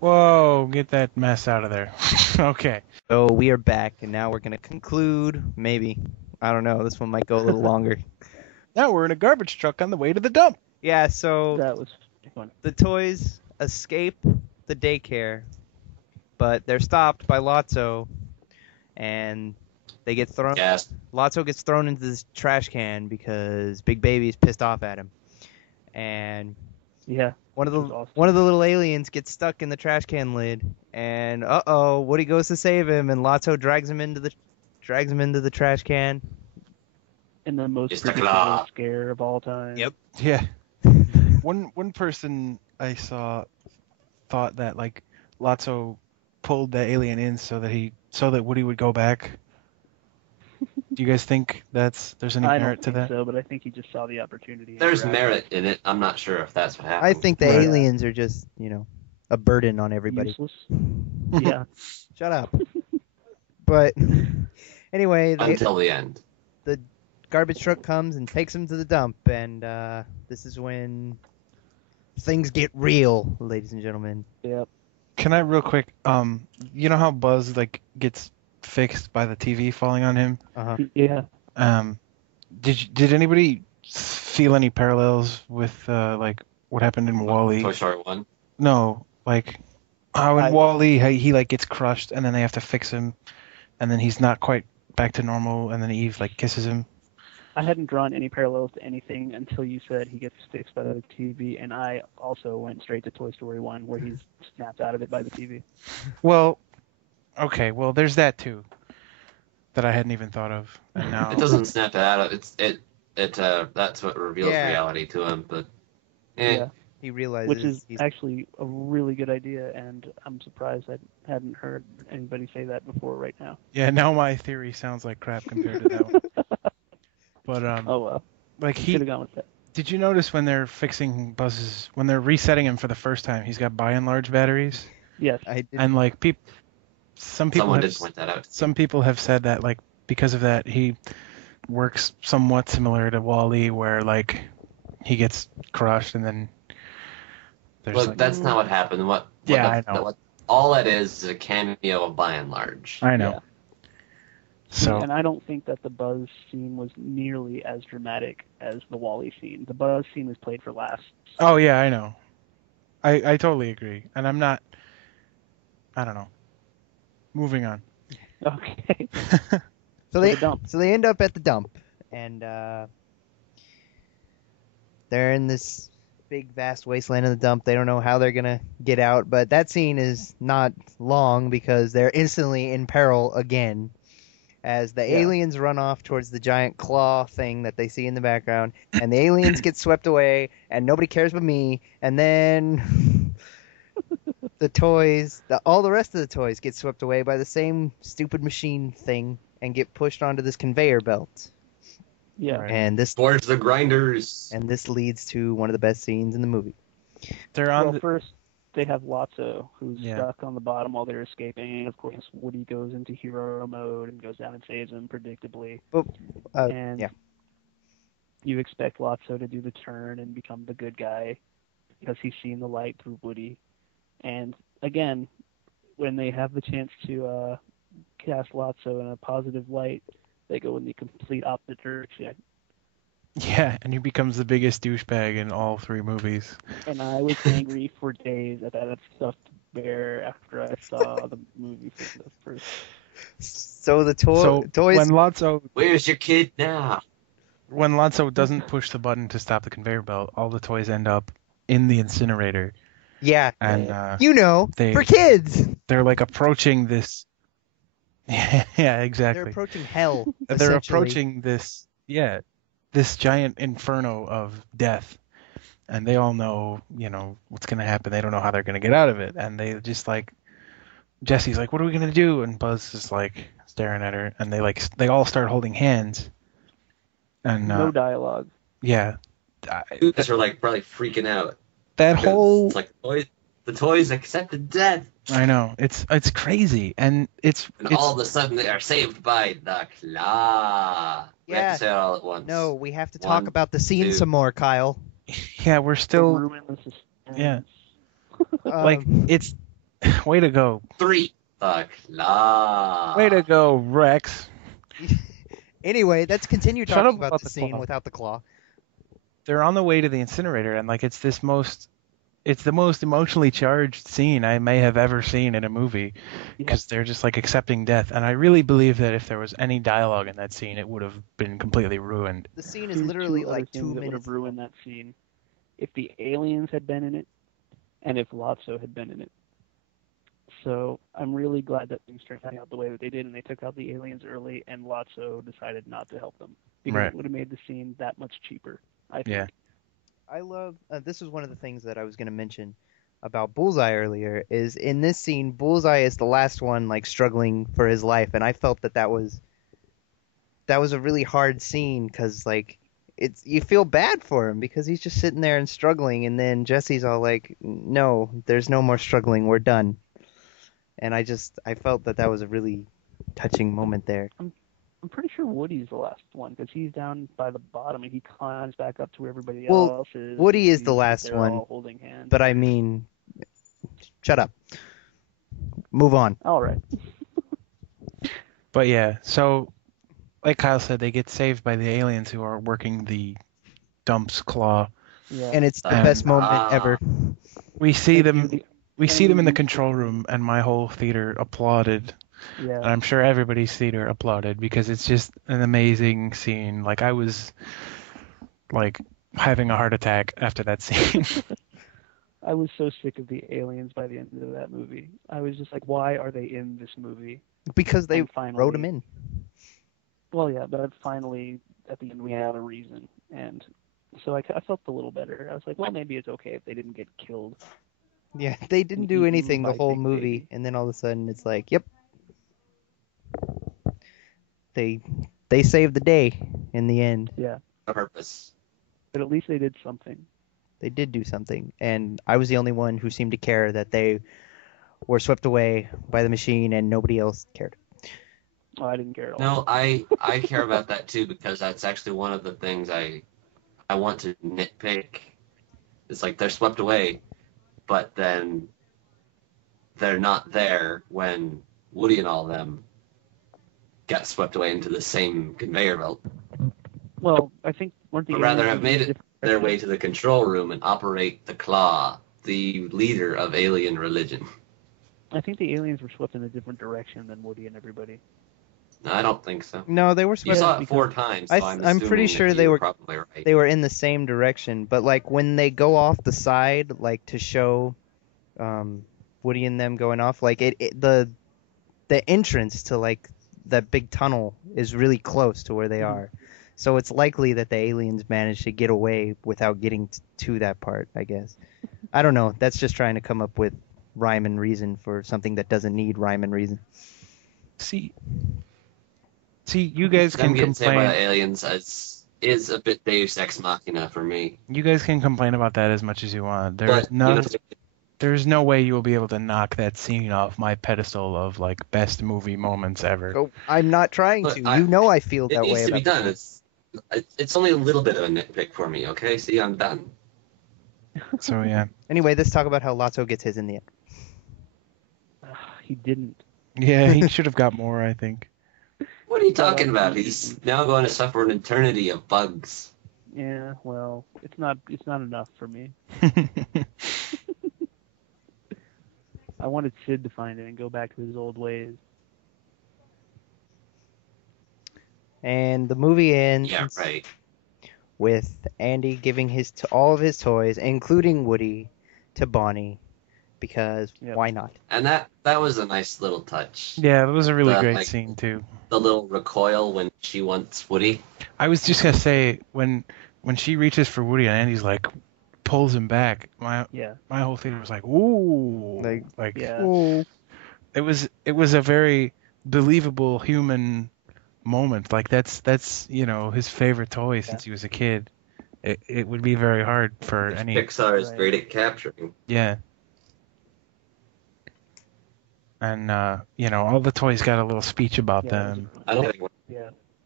Whoa, get that mess out of there. Okay. So we are back, and now we're gonna conclude. Maybe, I don't know. This one might go a little longer. Now we're in a garbage truck on the way to the dump. Yeah. So That was fun. the toys escape the daycare, but they're stopped by Lotso, and they get thrown. Yes. Lotso gets thrown into this trash can because Big Baby's pissed off at him, and Yeah. one of the Which was awesome. one of the little aliens gets stuck in the trash can lid, and Woody goes to save him, and Lotso drags him into the trash can. And the most It's the predictable claw. scare of all time. Yep. Yeah. One person I saw thought that like Lotso pulled the alien in so that Woody would go back. Do you guys think there's any I merit don't to think that? so, but I think he just saw the opportunity. and There's grabbed it. merit in it. I'm not sure if that's what happened. I think the Right. aliens are just, a burden on everybody. Useless. Yeah. Shut up. But anyway, Until the end. the garbage truck comes and takes him to the dump, and this is when things get real, ladies and gentlemen. Yep. Can I real quick? You know how Buzz like gets fixed by the TV falling on him? Yeah. Did anybody feel any parallels with like what happened in Wall-E? Toy Story 1. No, like how in Wall-E he like gets crushed and then they have to fix him, and then he's not quite back to normal, and then Eve like kisses him. I hadn't drawn any parallels to anything until you said he gets fixed by the TV, and I also went straight to Toy Story 1, where he's snapped out of it by the TV. Well, okay, well there's that too that I hadn't even thought of. And now It doesn't snap it out of it. That's what reveals Yeah. reality to him. But Yeah. He realizes Which is he's actually a really good idea, and I'm surprised I hadn't heard anybody say that before right now. yeah, now my theory sounds like crap compared to that one. But Oh well. like Should have gone with that. did you notice when they're fixing Buzz's, when they're resetting him for the first time, he's got by and large batteries, Yes. I did and like some people someone have, did point that out. some people have said that like because of that he works somewhat similar to Wall-E, where like he gets crushed and then there's But like, that's not what happened. Yeah, I know. All that is a cameo of By and Large. I know. Yeah. So And I don't think that the Buzz scene was nearly as dramatic as the Wall-E scene. The Buzz scene was played for laughs. oh yeah, I know. I totally agree, and I'm not. I don't know. Moving on. Okay. So they the dump. so they end up at the dump, and they're in this big vast wasteland in the dump. They don't know how they're gonna get out, but that scene is not long because they're instantly in peril again as the aliens run off towards the giant claw thing that they see in the background, and the aliens get swept away, and nobody cares but me, and then the toys, all the rest of the toys get swept away by the same stupid machine thing and get pushed onto this conveyor belt. Yeah. Right. And this Towards the grinders. leads to one of the best scenes in the movie. They're on. Well, first they have Lotso, who's Yeah. stuck on the bottom while they're escaping. And of course, Woody goes into hero mode and goes down and saves him predictably. And yeah. you expect Lotso to do the turn and become the good guy because he's seen the light through Woody. And again, when they have the chance to cast Lotso in a positive light, they go in the complete opposite direction. Yeah, and he becomes the biggest douchebag in all three movies. And I was angry for days at that stuffed bear after I saw the movie for the first. So the So toys. Where's your kid now? when Lotso doesn't push the button to stop the conveyor belt, all the toys end up in the incinerator, Yeah. and For kids. they're like approaching this. Yeah, They're exactly. approaching hell. They're essentially. approaching this giant inferno of death, and they all know, what's gonna happen. They don't know how they're gonna get out of it, and they just like, Jesse's like, "What are we gonna do?" And Buzz is like staring at her, and they all start holding hands, and No dialogue. yeah, You guys are like probably freaking out. that Because whole It's like the toys accepted death. I know it's crazy, and it's All of a sudden they are saved by the claw. We have Yeah. to say it all at once. No, we have to talk 1, about the scene 2. some more, Kyle. yeah, we're To still ruin the suspense. Yeah. like Um, it's Way to go. 3. The Claw. Way to go, Rex. Anyway, let's continue Shut talking up about about the the scene claw. without the claw. They're on the way to the incinerator, and like it's the most emotionally charged scene I may have ever seen in a movie, because they're just like accepting death. And I really believe that if there was any dialogue in that scene, it would have been completely ruined. The scene is Here's literally two other like 2 things that would minutes have ruined long. that scene. If the aliens had been in it, and if Lotso had been in it. So I'm really glad that things turned out the way that they did, and they took out the aliens early, and Lotso decided not to help them because Right. it would have made the scene that much cheaper. I think. Yeah. I love this is one of the things that I was going to mention about Bullseye earlier is in this scene Bullseye is the last one like struggling for his life, and I felt that was a really hard scene cuz like it's you feel bad for him because he's just sitting there and struggling, and then Jesse's all like, "No, there's no more struggling. We're done." And I felt that was a really touching moment there. I'm pretty sure Woody's the last one because he's down by the bottom and he climbs back up to where everybody Well, else is. Woody and is the sees that last they're one, all holding hands. but I mean, shut up. Move on. All right. But yeah, so like Kyle said, they get saved by the aliens who are working the dump's claw. Yeah. And it's the And- best moment ever. We see They them. do the We see them in the only control thing- room, and my whole theater applauded. And Yeah. I'm sure everybody's theater applauded because it's just an amazing scene. Like I was like having a heart attack after that scene. I was so sick of the aliens by the end of that movie. I was just like, why are they in this movie? Because they And finally, wrote him in. Well, yeah, but finally, at the end, we had a reason. And so I felt a little better. I was like, well, maybe it's okay if they didn't get killed. Yeah, they didn't do Eaten anything the by whole Big movie, Baby. and then all of a sudden it's like, yep, they saved the day in the end. Yeah. Purpose. But at least they did something. They did do something, and I was the only one who seemed to care that they were swept away by the machine, and nobody else cared. Oh, I didn't care at all. No, I care about that too because that's actually one of the things I want to nitpick. It's like they're swept away, but then they're not there when Woody and all of them got swept away into the same conveyor belt. Well, I think weren't the But rather aliens have moving in made a it different their direction? way to the control room and operate the Claw, the leader of alien religion. I think the aliens were swept in a different direction than Woody and everybody. No, I don't think so. No, they were You swept. saw it 4 times, so I'm pretty assuming sure that they you were probably right. They were in the same direction, but like when they go off the side, like to show Woody and them going off, like the entrance to like that big tunnel is really close to where they are. So it's likely that the aliens managed to get away without getting to that part, I guess. I don't know. That's just trying to come up with rhyme and reason for something that doesn't need rhyme and reason. See, you guys Them can getting saved by the complain. aliens is a bit Deus Ex Machina for me. You guys can complain about that as much as you want. But There's no way you will be able to knock that scene off my pedestal of like best movie moments ever. Oh, I'm not trying Look, to. You know I feel it that needs way to be about done. It's only a little bit of a nitpick for me. Okay, see, I'm done. So yeah, Anyway, let's talk about how Lotso gets his in the end. He didn't. yeah, he should have got more, I think. What are you talking about? He's now going to suffer an eternity of bugs. Yeah, well, it's not enough for me. I wanted Sid to find it and go back to his old ways. And the movie ends Yeah, right. with Andy giving all of his toys, including Woody, to Bonnie, because Yep. why not? And that was a nice little touch. Yeah, that was a really The, great like- scene too. The little recoil when she wants Woody. I was just gonna say when she reaches for Woody and Andy's like pulls him back, my Yeah, whole theater was like, ooh, like yeah. Oh, it was a very believable human moment. Like that's his favorite toy since he was a kid. It would be very hard for Which any Pixar is Right. great at capturing. yeah. And all the toys got a little speech about Yeah, them. I don't think yeah.